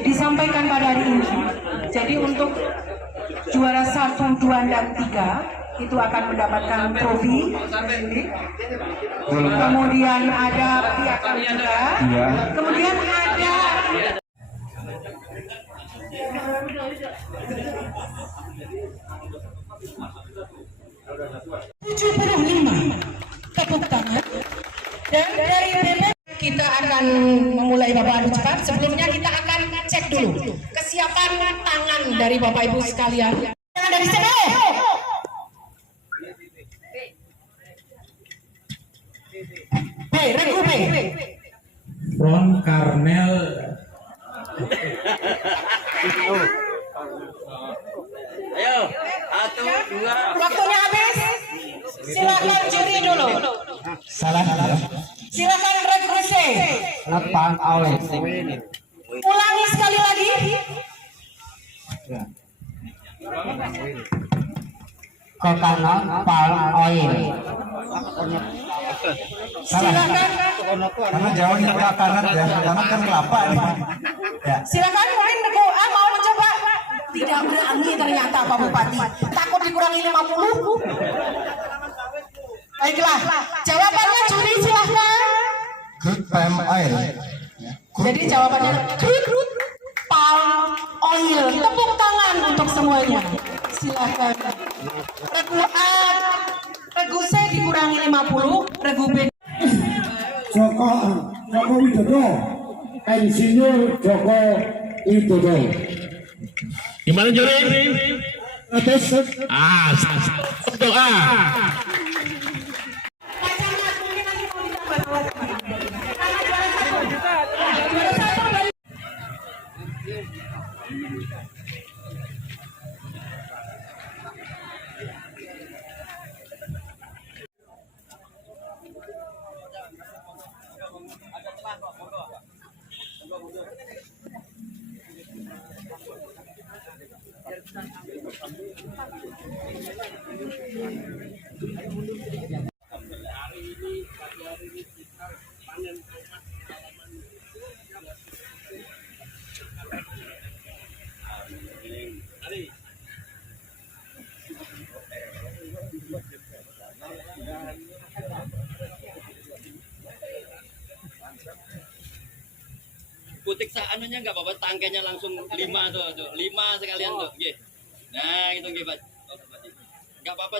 disampaikan pada hari ini. Jadi untuk juara 1, 2, dan 3 itu akan mendapatkan trofi. Kemudian ada piagam juga. Kemudian ada 75 tepuk tangan. Dan dari BPM kita akan memulai Bapak adu cepat. Sebelumnya kita akan cek dulu kesiapan tangan dari Bapak Ibu sekalian. Tangan dari sana. B, regu B. Front Karnel. Ayo, 1, 2. Waktunya habis. Silakan juri dulu. Salah ya. Silakan regu C. Lapang oleh. Ulangi sekali lagi. Coconut palm oil. Silakan. Karena jawabnya udah kanan ya, kanan kan kelapa ya. Silakan mungkin regu A mau mencoba. Tidak berani ternyata Pak Bupati. Takut dikurangi 50. Baiklah, jawabannya juri silahkan. Good palm oil. Jadi jawabannya good palm oil. Tepuk tangan untuk semuanya. Silakan. Regu A, regu C dikurangi 50, regu B. Joko Widodo, Insinyur Joko Widodo. Gimana juri? Atas Doa. Putik anunya nggak apa-apa, tangkainya langsung 5 tuh, 5 sekalian tuh. Nggih. Nah, gitu nggih, Pak. Nggak apa-apa.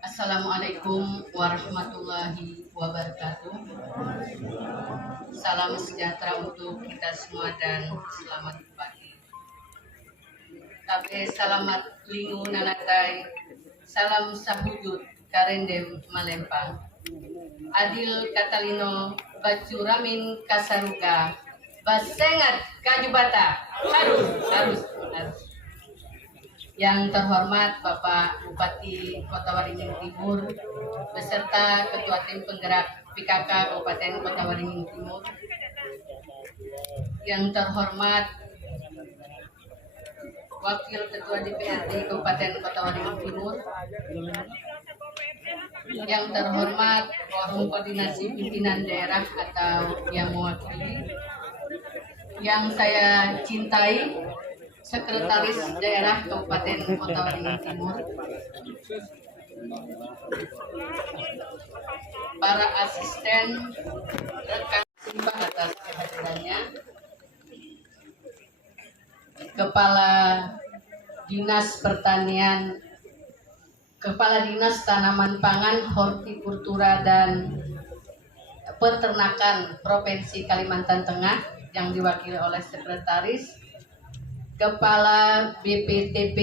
Assalamualaikum warahmatullahi wabarakatuh. Salam sejahtera untuk kita semua dan selamat pagi. Tabe salamat lingu nanatai, salam sahudut karendem malempang. Adil Katalino bacuramin kasaruga, basengat kajubata. Harus. Yang terhormat Bapak Bupati Kota Waringin Timur beserta Ketua Tim Penggerak PKK Kabupaten Kota Waringin Timur. Yang terhormat Wakil Ketua DPRD Kabupaten Kota Waringin Timur. Yang terhormat Forum Koordinasi Pimpinan Daerah atau yang mewakili. Yang saya cintai, Sekretaris Daerah Kabupaten Kota Waringin Timur, para asisten, rekan simpah atas kehadirannya, Kepala Dinas Pertanian, Kepala Dinas Tanaman Pangan, Hortikultura dan Peternakan Provinsi Kalimantan Tengah yang diwakili oleh Sekretaris, Kepala BPTP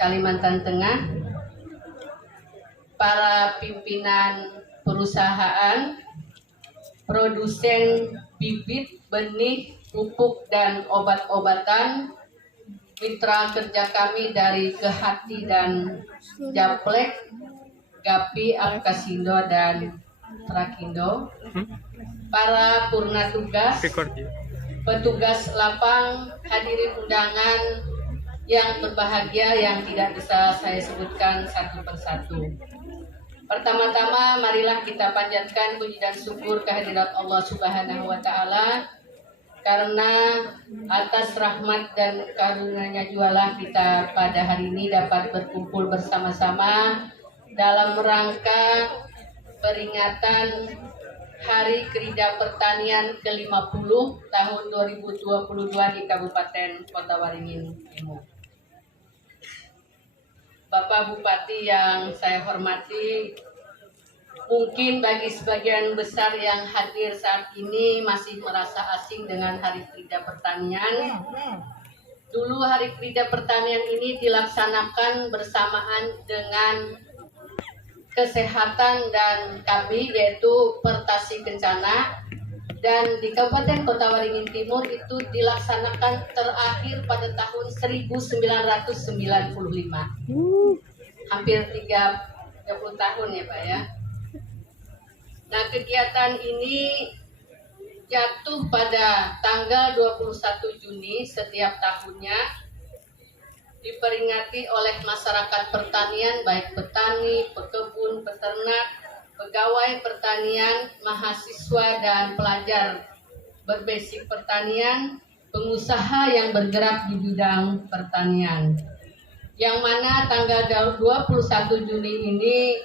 Kalimantan Tengah, para pimpinan perusahaan, produsen bibit, benih, pupuk, dan obat-obatan, mitra kerja kami dari Kehati dan Japlek, Gapi, Apkasindo, dan Trakindo, para purna tugas, petugas lapang, hadirin undangan yang berbahagia yang tidak bisa saya sebutkan satu persatu. Pertama-tama marilah kita panjatkan puji dan syukur kehadirat Allah Subhanahu wa Ta'ala, karena atas rahmat dan karunia-Nya jualah kita pada hari ini dapat berkumpul bersama-sama dalam rangka peringatan Hari Kerja Pertanian ke-50 tahun 2022 di Kabupaten Kota Waringin Timur. Bapak Bupati yang saya hormati, mungkin bagi sebagian besar yang hadir saat ini masih merasa asing dengan Hari Kerja Pertanian. Dulu Hari Kerja Pertanian ini dilaksanakan bersamaan dengan Kesehatan dan kami yaitu Pertasi Kencana, dan di Kabupaten Kota Waringin Timur itu dilaksanakan terakhir pada tahun 1995. Hampir 30 tahun ya Pak ya. Nah, kegiatan ini jatuh pada tanggal 21 Juni setiap tahunnya, diperingati oleh masyarakat pertanian, baik petani, pekebun, peternak, pegawai pertanian, mahasiswa, dan pelajar berbasik pertanian, pengusaha yang bergerak di bidang pertanian. Yang mana tanggal 21 Juni ini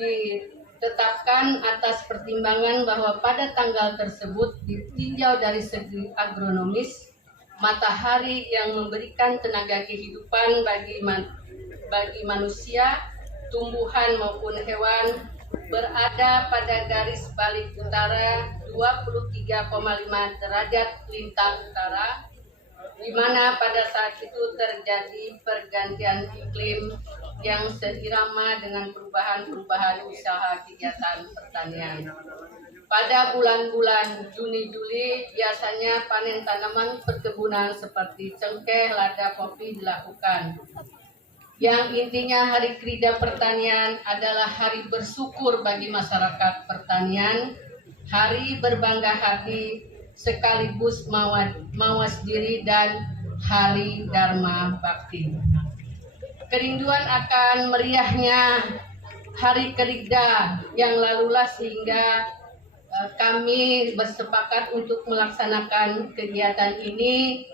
ditetapkan atas pertimbangan bahwa pada tanggal tersebut ditinjau dari segi agronomis, matahari yang memberikan tenaga kehidupan bagi manusia, tumbuhan maupun hewan berada pada garis balik utara 23,5 derajat lintang utara, di mana pada saat itu terjadi pergantian iklim yang seirama dengan perubahan usaha kegiatan pertanian. Pada bulan-bulan Juni-Juli biasanya panen tanaman perkebunan seperti cengkeh, lada, kopi dilakukan. Yang intinya Hari Kerja Pertanian adalah hari bersyukur bagi masyarakat pertanian, hari berbangga hati sekaligus mawas diri, dan hari Dharma Bakti. Kerinduan akan meriahnya Hari Kerja yang lalulah sehingga kami bersepakat untuk melaksanakan kegiatan ini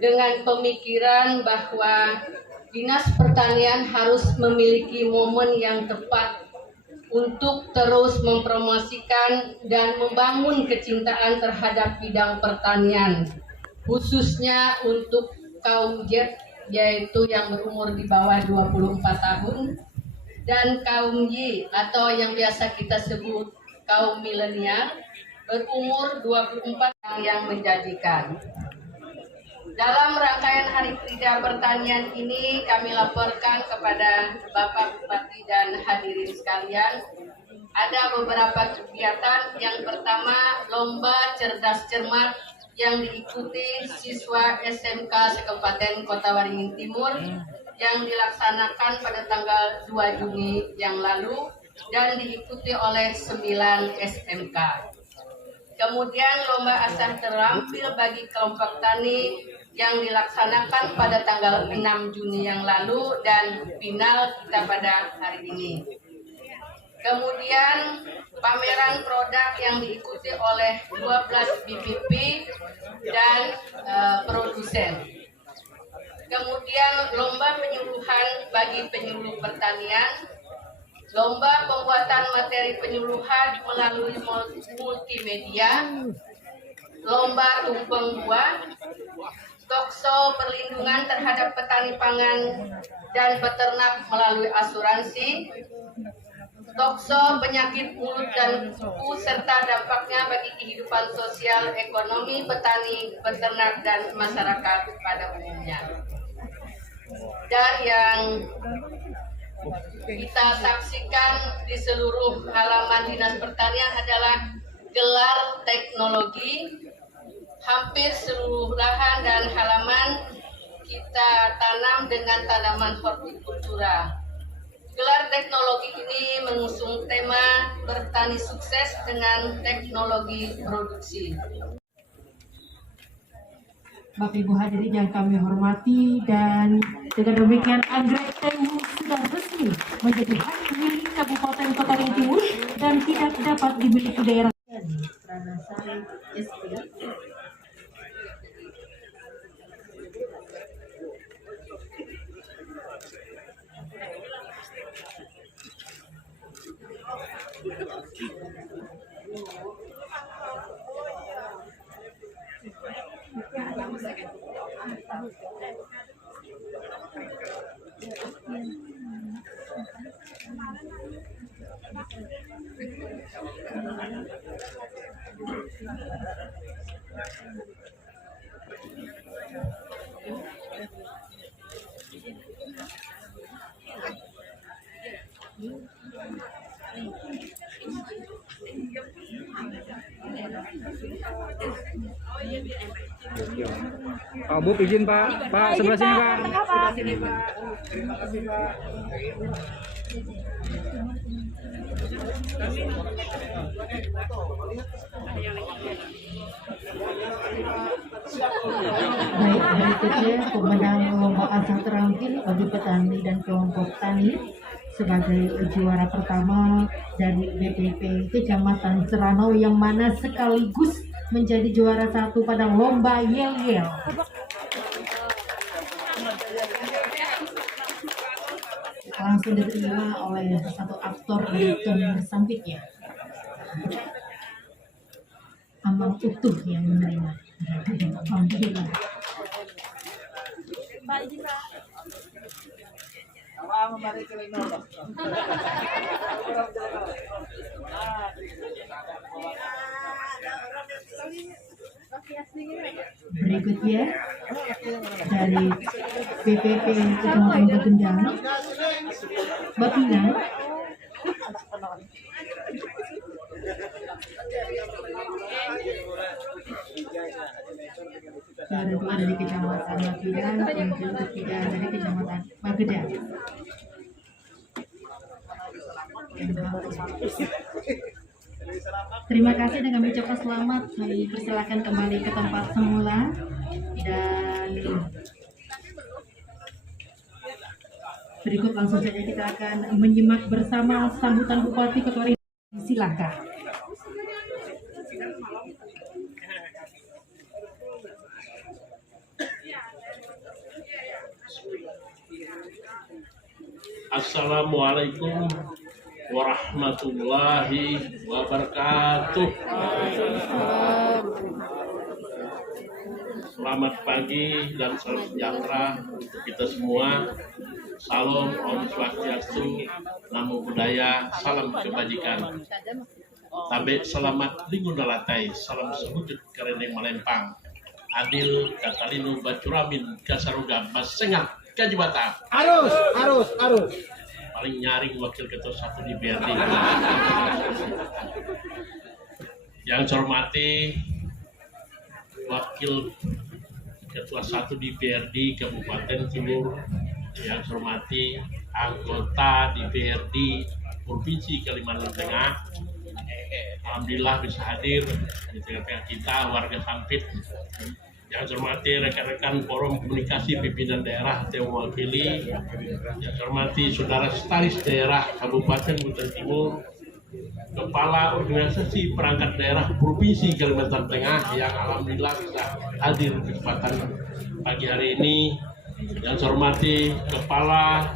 dengan pemikiran bahwa Dinas Pertanian harus memiliki momen yang tepat untuk terus mempromosikan dan membangun kecintaan terhadap bidang pertanian, khususnya untuk kaum Z, yaitu yang berumur di bawah 24 tahun, dan kaum Y atau yang biasa kita sebut kaum milenial berumur 24 yang menjanjikan. Dalam rangkaian Hari Kerja Pertanian ini kami laporkan kepada Bapak Bupati dan hadirin sekalian, ada beberapa kegiatan. Yang pertama, lomba cerdas cermat yang diikuti siswa SMK Sekabupaten Kota Waringin Timur yang dilaksanakan pada tanggal 2 Juni yang lalu dan diikuti oleh 9 SMK. Kemudian lomba asah terampil bagi kelompok tani yang dilaksanakan pada tanggal 6 Juni yang lalu dan final kita pada hari ini. Kemudian pameran produk yang diikuti oleh 12 BPP dan produsen. Kemudian lomba penyuluhan bagi penyuluh pertanian, lomba pembuatan materi penyuluhan melalui multimedia, lomba tumpeng buah, tokso perlindungan terhadap petani pangan dan peternak melalui asuransi, tokso penyakit mulut dan kuku serta dampaknya bagi kehidupan sosial ekonomi petani, peternak, dan masyarakat pada umumnya. Dan yang kita saksikan di seluruh halaman Dinas Pertanian adalah gelar teknologi. Hampir seluruh lahan dan halaman kita tanam dengan tanaman hortikultura. Gelar teknologi ini mengusung tema bertani sukses dengan teknologi produksi. Bapak Ibu hadirin yang kami hormati, dan dengan demikian anggrek tebu sudah resmi menjadi hak milik Kabupaten Kota Waringin Timur dan tidak dapat dimiliki daerah. Pak Bu, izin Pak. Pak, sebelah sini Pak. Sebelah sini Pak. Terima kasih Pak. Baik, berikutnya pemenang lomba asah terampil bagi petani dan kelompok tani sebagai juara pertama dari BPP Kecamatan Serano, yang mana sekaligus menjadi juara satu pada lomba yel-yel. Langsung diterima oleh satu aktor dari Tom Sampitnya. Amang utuh yang menerima. Alhamdulillah. Berikutnya dari BPP Kecamatan Bagendang, Bapinang. Juara dua dari Kecamatan Bapinang dan juara ketiga dari Kecamatan Bagedang. Terima kasih dengan mengucapkan selamat. Saya persilakan kembali ke tempat semula dan berikut langsung saja kita akan menyimak bersama sambutan Bupati Kota Waringin. Silakan. Assalamualaikum warahmatullahi wabarakatuh. Selamat pagi dan salam sejahtera untuk kita semua. Salam, Om Swastiastu, Namo Buddhaya, salam kebajikan. Tabe selamat lingun dalatai, salam sehujud kereneng melempang. Adil katalinu bacuramin kasaruga basengat kajibata. Arus. Paling nyaring wakil ketua 1 di BRD. Yang saya hormati wakil ketua 1 di BRD Kabupaten Timur, yang saya hormati anggota di BRD Provinsi Kalimantan Tengah. Alhamdulillah bisa hadir di tengah-tengah kita warga Sampit. Yang saya hormati rekan-rekan forum komunikasi pimpinan daerah yang mewakili. Yang saya hormati saudara sekretaris daerah Kabupaten Kutai Timur, kepala organisasi perangkat daerah Provinsi Kalimantan Tengah yang alhamdulillah bisa hadir di kesempatan pagi hari ini. Yang saya hormati kepala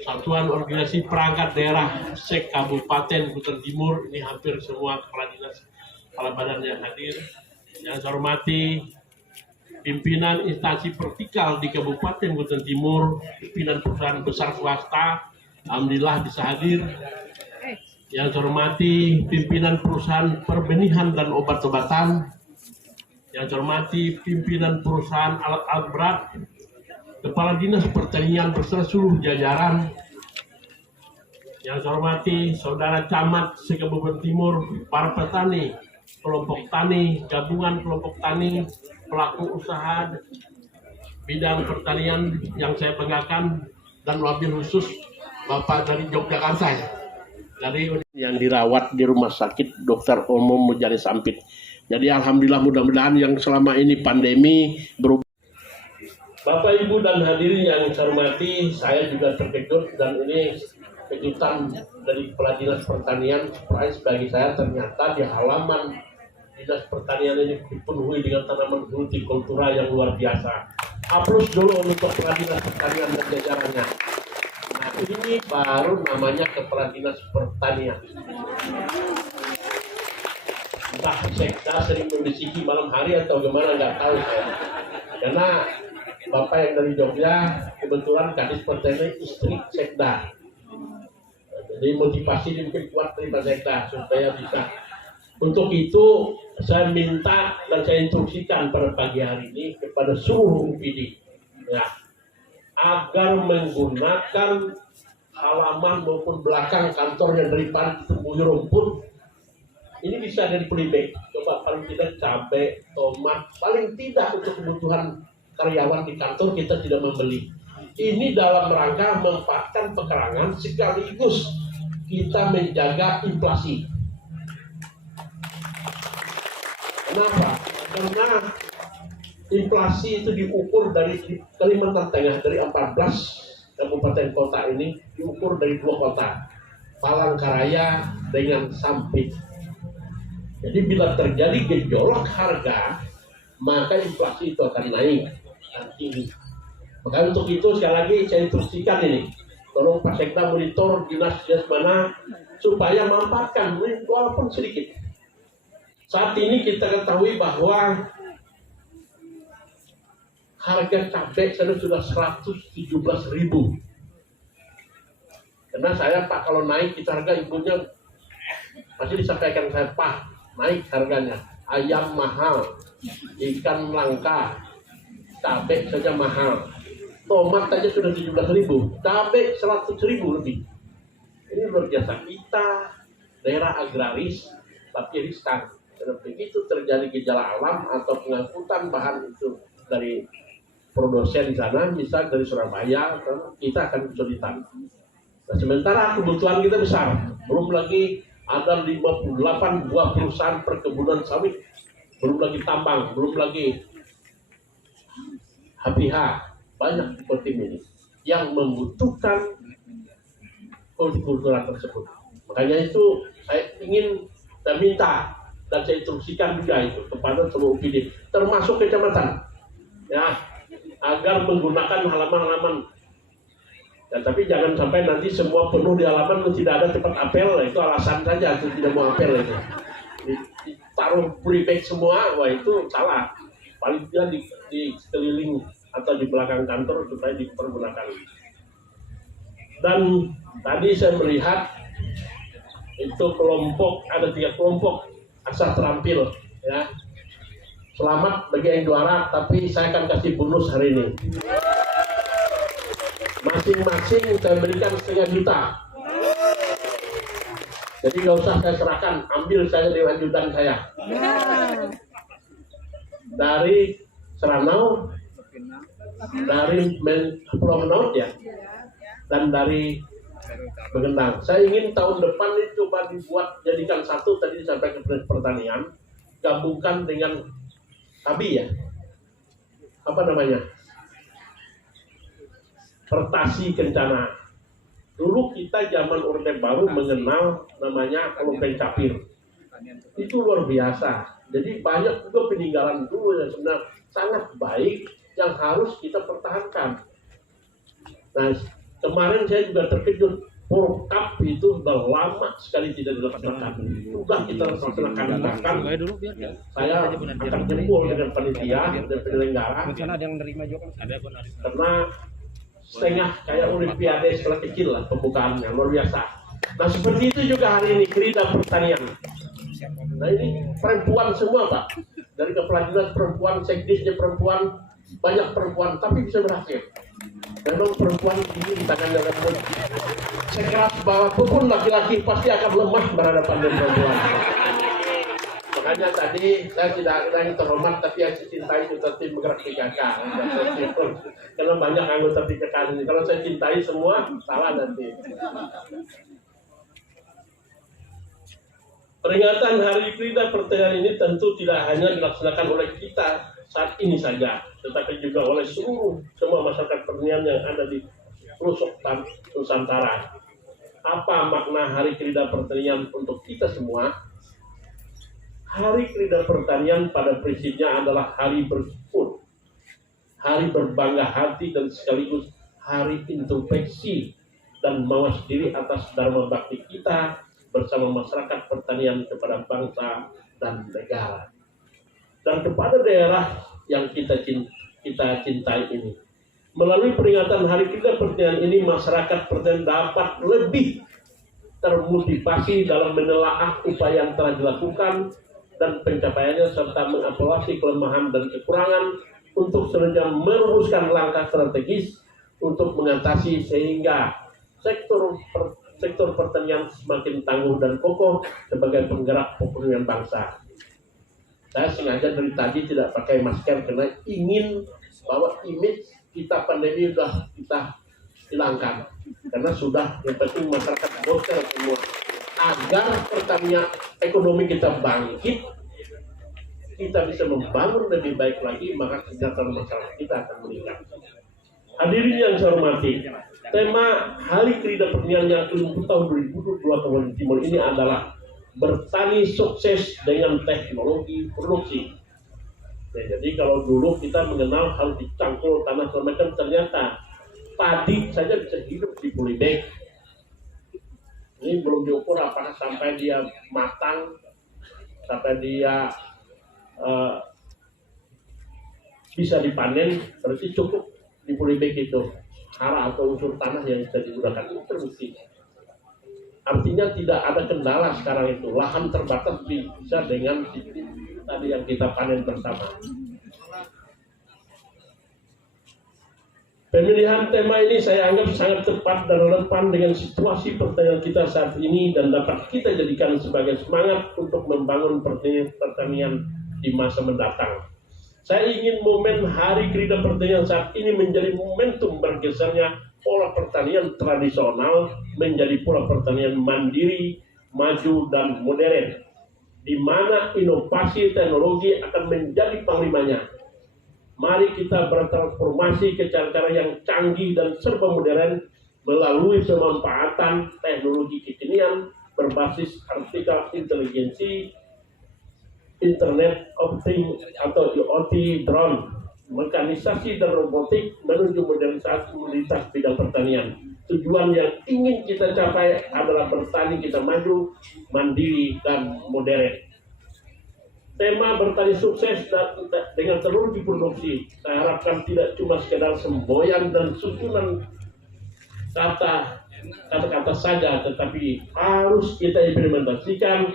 Satuan Organisasi Perangkat Daerah se-Kabupaten Kutai Timur, ini hampir semua kepala dinas, kepala badan yang hadir. Yang saya hormati pimpinan instansi vertikal di Kabupaten Kutai Timur, pimpinan perusahaan besar swasta, alhamdulillah bisa hadir. Yang saya hormati pimpinan perusahaan perbenihan dan obat-obatan. Yang saya hormati pimpinan perusahaan alat-alat berat, Kepala Dinas Pertanian beserta seluruh jajaran. Yang saya hormati saudara camat se-Kabupaten Timur, para petani, kelompok tani, gabungan kelompok tani, pelaku usaha bidang pertanian yang saya banggakan, dan wabil khusus Bapak dari Yogyakarta, dari yang dirawat di Rumah Sakit Dr. Umum Mujari Sampit. Jadi alhamdulillah, mudah-mudahan yang selama ini pandemi berubah. Bapak, Ibu, dan hadirin yang saya hormati, saya juga terkejut, dan ini kejutan dari Kepala Dinas Pertanian. Surprise bagi saya, ternyata di halaman Dinas Pertanian ini dipenuhi dengan tanaman hortikultura yang luar biasa. Aplaus dulu untuk Kepala Dinas Pertanian dan jajarannya. Nah, ini baru namanya Kepala Dinas Pertanian. Entah sekda sering membisiki malam hari atau gimana, nggak tahu saya. Karena Bapak yang dari Jogja kebetulan Kadis Pertanian istri sekda. Jadi motivasi mungkin kuat dari Pak Sekda supaya bisa. Untuk itu saya minta dan saya instruksikan pada pagi hari ini kepada seluruh UPD, ya, agar menggunakan halaman maupun belakang kantor yang dari depan tumbuh rumput. Ini bisa dari polybag. Coba paling tidak cabai, tomat, paling tidak untuk kebutuhan karyawan di kantor kita tidak membeli. Ini dalam rangka memanfaatkan pekarangan sekaligus kita menjaga inflasi. Kenapa? Karena inflasi itu diukur dari Kalimantan Tengah, dari 14 kabupaten kota ini diukur dari 2 kota, Palangkaraya dengan Sampit. Jadi bila terjadi gejolak harga, maka inflasi itu akan naik dan tinggi. Maka untuk itu sekali lagi saya instruksikan ini, tolong Pak Sekda monitor dinas mana supaya memanfaatkan walaupun sedikit. Saat ini kita ketahui bahwa harga cabai sudah 117.000. Karena saya, Pak, kalau naik kita harga ibunya masih disampaikan saya, Pak, naik harganya. Ayam mahal, ikan langka, cabai saja mahal. Tomat saja sudah 17.000, cabai 100.000 lebih. Ini luar biasa. Kita daerah agraris tapi riskan. Karena begitu terjadi gejala alam atau pengangkutan bahan itu dari produsen di sana, misal dari Surabaya, kita akan kesulitan. Nah, sementara kebutuhan kita besar, belum lagi ada 58 buah perusahaan perkebunan sawit, belum lagi tambang, belum lagi HPH, banyak seperti ini yang membutuhkan hortikultura tersebut. Makanya itu saya ingin dan minta dan saya instruksikan juga itu kepada seluruh UPD, termasuk kecamatan, ya, agar menggunakan halaman-halaman Ya, tapi jangan sampai nanti semua penuh di halaman tidak ada tempat apel, itu alasan saja aku tidak mau apel itu. Ditaruh polybag semua, wah itu salah. Paling tidak di sekeliling atau di belakang kantor supaya dipergunakan. Dan tadi saya melihat itu kelompok, ada 3 kelompok asal terampil, ya. Selamat bagi yang juara, tapi saya akan kasih bonus hari ini. Masing-masing saya berikan 1,5 juta. Jadi nggak usah saya serahkan, ambil saya di lanjutan saya. Dari Seranau, dari Pulau Menaut ya, dan dari Begendang. Saya ingin tahun depan ini coba dibuat, jadikan satu, tadi disampaikan ke pertanian, gabungkan dengan TABI ya, apa namanya, Pertasi Kencana. Dulu kita zaman Orde Baru mengenal namanya Kelopeng Capir. Itu luar biasa. Jadi banyak juga peninggalan dulu yang sebenarnya sangat baik yang harus kita pertahankan. Nah, kemarin saya juga terkejut, Porkap itu sudah lama sekali tidak dilaksanakan. Sudah kita laksanakan. Bahkan saya akan jempol dengan panitia dan penyelenggara. Karena setengah kayak Olimpiade setelah kecil lah pembukaannya, luar biasa. Nah seperti itu juga hari ini Krida Pertanian. Nah ini perempuan semua Pak, dari kepelatihan perempuan, sekdisnya perempuan, banyak perempuan, tapi bisa berhasil. Memang perempuan ini di tangannya lembut. Sekeras apapun laki-laki pasti akan lemah berhadapan dengan perempuan. Makanya tadi saya tidak lagi terhormat, tapi yang saya cintai itu tim bergerak PKK. Karena banyak anggota PKK ini. Kalau saya cintai semua, salah nanti. Peringatan Hari Krida Pertanian ini tentu tidak hanya dilaksanakan oleh kita saat ini saja, tetapi juga oleh semua masyarakat pertanian yang ada di pelosok Nusantara. Apa makna Hari Krida Pertanian untuk kita semua? Hari Krida Pertanian pada prinsipnya adalah hari bersyukur, hari berbangga hati, dan sekaligus hari introspeksi dan mawas diri atas dharma bakti kita bersama masyarakat pertanian kepada bangsa dan negara dan kepada daerah yang kita cintai ini. Melalui peringatan Hari Krida Pertanian ini, masyarakat pertanian dapat lebih termotivasi dalam menelaah upaya yang telah dilakukan dan pencapaiannya, serta mengevaluasi kelemahan dan kekurangan untuk selanjutnya merumuskan langkah strategis untuk mengatasi sehingga sektor pertanian semakin tangguh dan kokoh sebagai penggerak perekonomian bangsa. Saya sengaja dari tadi tidak pakai masker karena ingin bahwa image kita pandemi sudah kita hilangkan, karena sudah yang penting masyarakat bocor semua. Agar pertanian ekonomi kita bangkit, kita bisa membangun lebih baik lagi, maka kesejahteraan masyarakat kita akan meningkat. Hadirin yang saya hormati, tema Hari Krida Pertanian yang ke-50 tahun 2022 Kabupaten Timur ini adalah bertani sukses dengan teknologi produksi. Nah, jadi kalau dulu kita mengenal harus dicangkul tanah semacam, ternyata padi saja bisa hidup di polybag. Ini belum diukur apakah sampai dia matang, sampai dia bisa dipanen, berarti cukup di polybag itu hara atau unsur tanah yang bisa digunakan, itu terbukti. Artinya tidak ada kendala sekarang itu, lahan terbatas bisa dengan sistem tadi yang kita panen bersama. Pemilihan tema ini saya anggap sangat tepat dan relevan dengan situasi pertanian kita saat ini dan dapat kita jadikan sebagai semangat untuk membangun pertanian di masa mendatang. Saya ingin momen Hari Krida Pertanian saat ini menjadi momentum bergesernya pola pertanian tradisional menjadi pola pertanian mandiri, maju, dan modern, di mana inovasi teknologi akan menjadi panglimanya. Mari kita bertransformasi ke cara-cara yang canggih dan serba modern melalui pemanfaatan teknologi kekinian berbasis artificial intelligence, Internet of Things atau IoT, drone, mekanisasi dan robotik menuju modernisasi komoditas bidang pertanian. tujuan yang ingin kita capai adalah bertani kita maju, mandiri, dan modern. Tema bertani sukses dengan teknologi produksi, saya harapkan tidak cuma sekedar semboyan dan susunan kata-kata saja, tetapi harus kita implementasikan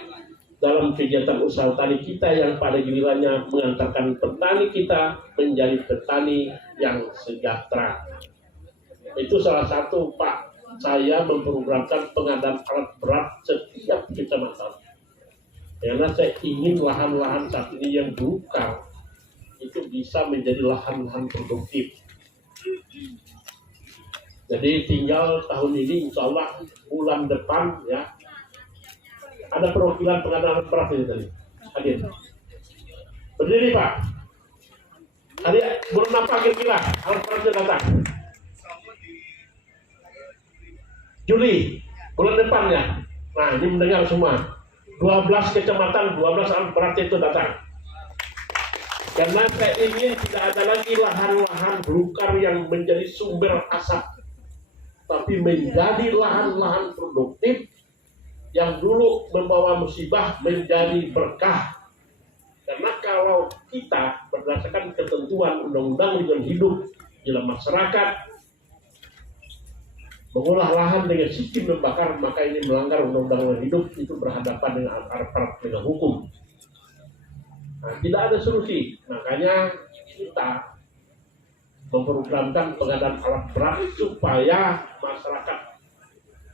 dalam kegiatan usaha tani kita yang pada gilirannya mengantarkan petani kita menjadi petani yang sejahtera. Itu salah satu, Pak, saya memprogramkan pengadaan alat berat setiap kecamatan. Karena saya ingin lahan-lahan saat ini yang berukar itu bisa menjadi lahan-lahan produktif. Jadi tinggal tahun ini, insya Allah bulan depan ya, ada perwakilan pengadaan beras ini tadi. Hadir. Berdiri, Pak. Tadi bulan apa kira-kira alat berasnya datang? Juli, bulan depannya. Nah, ini mendengar semua. 12 kecamatan, 12 alat berat itu datang. Karena saya ingin tidak ada lagi lahan-lahan belukar yang menjadi sumber asap, tapi menjadi lahan-lahan produktif yang dulu membawa musibah menjadi berkah. Karena kalau kita berdasarkan ketentuan undang-undang lingkungan hidup dalam masyarakat mengolah lahan dengan sistem membakar, maka ini melanggar undang-undang lingkungan hidup, itu berhadapan dengan aparat penegak hukum. Nah, tidak ada solusi, makanya kita memprogramkan pengadaan alat berat supaya masyarakat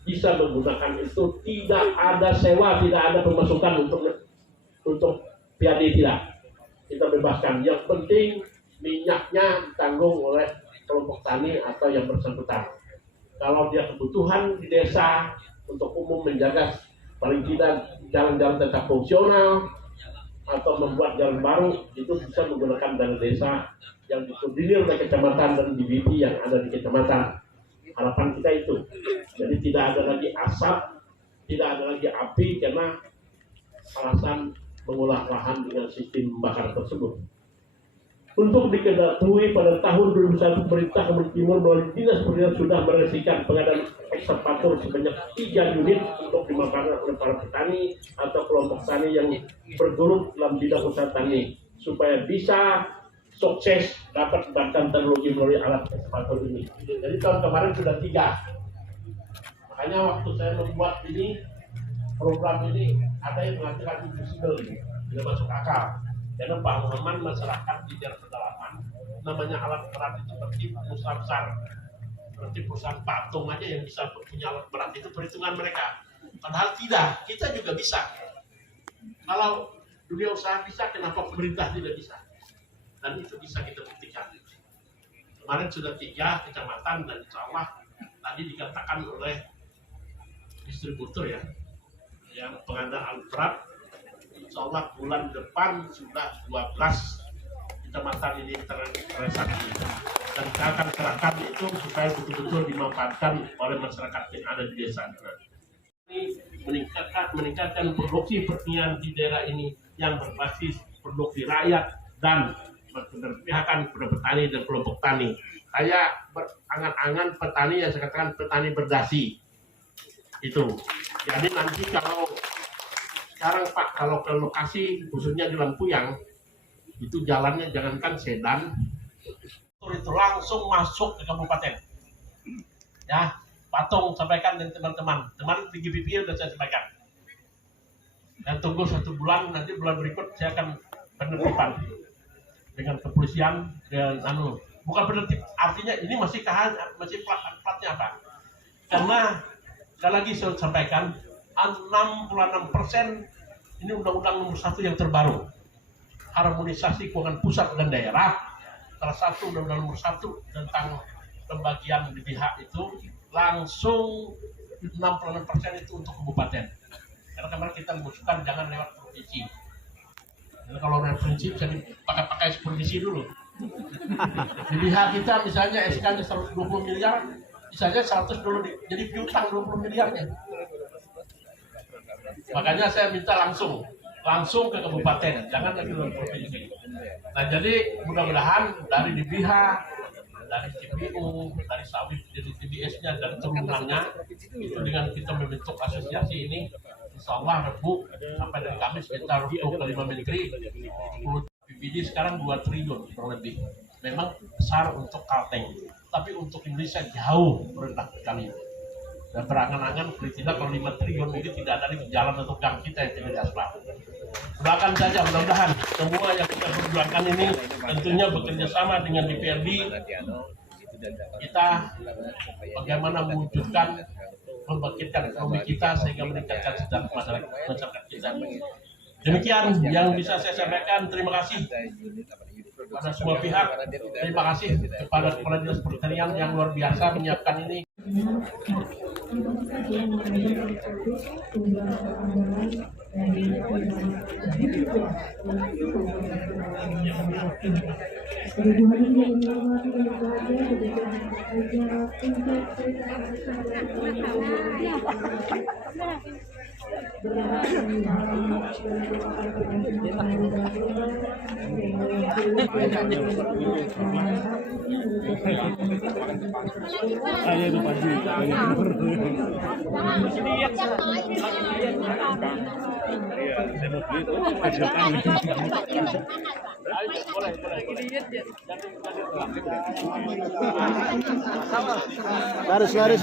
bisa menggunakan itu, tidak ada sewa, tidak ada pemasukan untuk PAD, tidak. Kita bebaskan. Yang penting minyaknya ditanggung oleh kelompok tani atau yang bersangkutan. Kalau dia kebutuhan di desa untuk umum menjaga paling tidak jalan-jalan tetap fungsional atau membuat jalan baru, itu bisa menggunakan dana desa yang dikoordinir oleh kecamatan dan DBP yang ada di kecamatan. Harapan kita itu. Jadi tidak ada lagi asap, tidak ada lagi api karena alasan mengolah lahan dengan sistem membakar tersebut. Untuk diketahui pada tahun 2001 pemerintah Kabupaten Timur melalui Dinas Pertanian sudah meresmikan pengadaan ekskavator sebanyak 3 unit untuk dimanfaatkan oleh para petani atau kelompok tani yang bergelut dalam bidang usaha tani supaya bisa sukses dapat membangun teknologi melalui alat ekskavator ini. Jadi tahun kemarin sudah 3. Makanya waktu saya membuat ini program ini ada yang mengatakan impossible, tidak masuk akal. Karena pengalaman masyarakat di daerah pedalaman namanya alat berat itu seperti usaha besar, seperti perusahaan patung aja yang bisa punya alat berat, itu perhitungan mereka. Padahal tidak, kita juga bisa. Kalau dunia usaha bisa, kenapa pemerintah tidak bisa? Dan itu bisa kita buktikan. Kemarin sudah 3 kecamatan dan insya Allah tadi dikatakan oleh distributor ya, yang pengadaan alat berat, insya Allah bulan depan sudah 12 kecamatan ini terrealisasi. Dan kita akan kerahkan itu supaya betul-betul dimanfaatkan oleh masyarakat yang ada di desa. Ini meningkatkan produksi pertanian di daerah ini yang berbasis produksi rakyat dan berpihakan pada petani dan kelompok tani. Saya berangan-angan petani yang saya katakan petani berdasi. Itu. Jadi nanti kalau sekarang Pak, kalau ke lokasi khususnya di Lampuyang, itu jalannya jangankan sedan, itu langsung masuk ke kabupaten. Ya, Patung sampaikan dan teman-teman di GPP sudah saya sampaikan. Dan tunggu 1 bulan, nanti bulan berikut saya akan penertiban dengan kepolisian dan bukan penertib, artinya ini masih platnya apa? Karena sekali lagi saya sampaikan 66% ini undang-undang nomor 1 yang terbaru, harmonisasi keuangan pusat dan daerah. Salah satu undang-undang nomor 1 tentang pembagian BPH itu langsung 66% itu untuk kabupaten. Karena kemarin kita mengusulkan jangan lewat provinsi. Karena kalau lewat prinsip jadi pakai provinsi dulu. BPH kita misalnya SK-nya 120 miliar, misalnya 100 dulu jadi piutang 20 miliarnya. Makanya saya minta langsung ke kabupaten, jangan lagi lewat provinsi. Nah jadi mudah-mudahan dari DBH dari CPU, dari sawit jadi TBS-nya dan turunannya itu dengan kita membentuk asosiasi ini, insya Allah Rebu sampai dari Kamis kita review ke 5 menteri. PBD sekarang 2 triliun kurang lebih. Memang besar untuk Kalteng, tapi untuk Indonesia jauh rendah sekali. Dan berangan-angan tidak kalau 5 triliun ini tidak ada di jalan atau gang kita yang tidak diaspal. Doakan saja mudah-mudahan semua yang kita perjuangkan ini tentunya bekerja sama dengan DPRD. Kita bagaimana mewujudkan membangkitkan ekonomi kita sehingga meningkatkan kesejahteraan masyarakat kita. Demikian yang bisa saya sampaikan. Terima kasih pada semua pihak. Terima kasih kepada Kepala Dinas Pertanian yang luar biasa menyiapkan ini.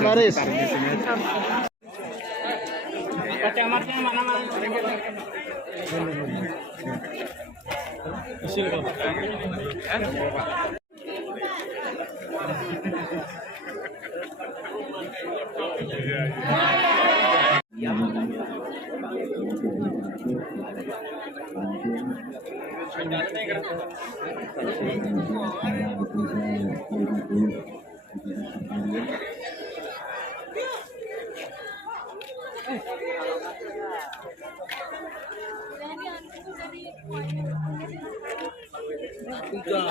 Laris. Kacamatnya mana? Tiga.